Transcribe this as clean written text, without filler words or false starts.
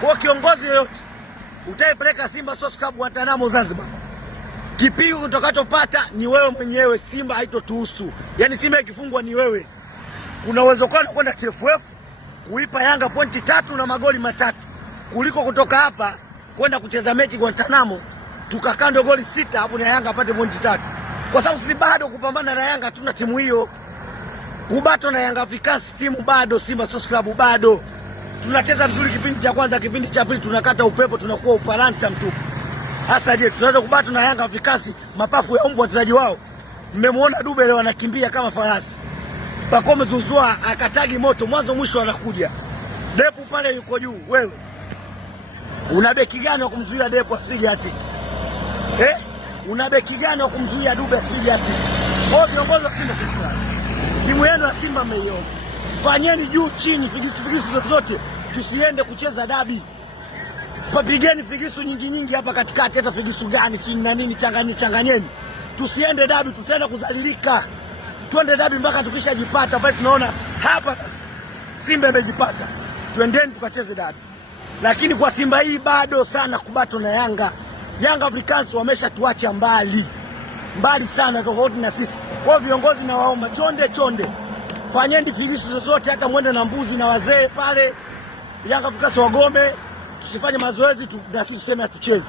Kwa kiongozi yoyote utaipeleka Simba Sports Club Guantanamo Zanzibar, kipigo utakachopata ni wewe mwenyewe. Simba haitotuhusu. Yaani Simba ikifungwa ni wewe. Kuna uwezo kwenda TFF kuipa Yanga pointi 3 na magoli 3 kuliko kutoka hapa kwenda kucheza mechi Guantanamo tukakando goli 6 hapo na Yanga apate pointi 3. Kwa sababu sisi bado kupambana na Yanga, hatuna timu hiyo. Kubato na Yanga Africans timu bado, Simba Sports Club bado. Tunacheza vizuri kipindi cha kwanza, kipindi cha pili tunakata upepo, tunakuwa uparanta mtupu. Hasa je, tunaweza kubato na Yanga Africans mapafu ya mbwa wachezaji wao? Mmemwona Dube leo anakimbia kama farasi. Pacome Zouzoua akatagi moto mwanzo mwisho anakuja. Depu pale yuko juu. Wewe una beki gani wa kumzuia Depu asipige hatiki? Una beki gani wa kumzuia Dube asipige hatiki? Kwa viongozi wa Simba Sports Club, timu yenu ya Simba mmeiona. Fanyeni juu chini, figisu zote, tusiende kucheza dabi. Papigeni figisu nyingi hapa katikati, hata figisu gani si na nini, changanyeni. Tusiende dabi, tutaenda kuzalilika. Tuende dabi mpaka tukishajipata pale tunaona hapa Simba imejipata. Twendeni tukacheze dabi. Lakini kwa Simba hii bado sana kubato na Yanga. Yanga Africans wameshatuacha mbali sana tofauti na sisi. Kwa viongozi na waomba chonde. Fanyeni figisu zote, hata mwende na mbuzi na wazee pale. Yanga Africans wagome, tusifanye mazoezi na sisi tuseme hatucheze.